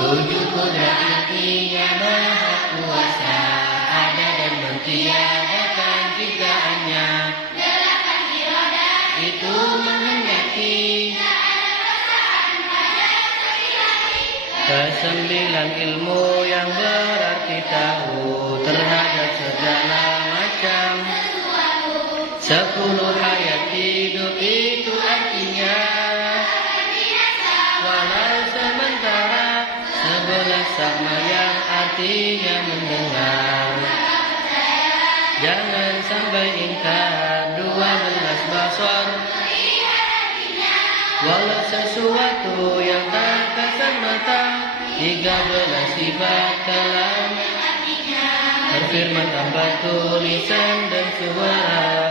Tujuh kudrat intinya maha kuasa, ada dan mentiadakan ciptaannya. Delapan irodah Itu menghendaki kesembilan ilmu yang berarti tahu terhadap segala macam sepuluh hayat hidup itu artinya walau sementara sebelas sama yang artinya mendengar. Jangan sampai ingkar 12 basar walau sesuatu yang tak kasat mata. 13 sifat kalam berfirman tanpa tulisan dan suara.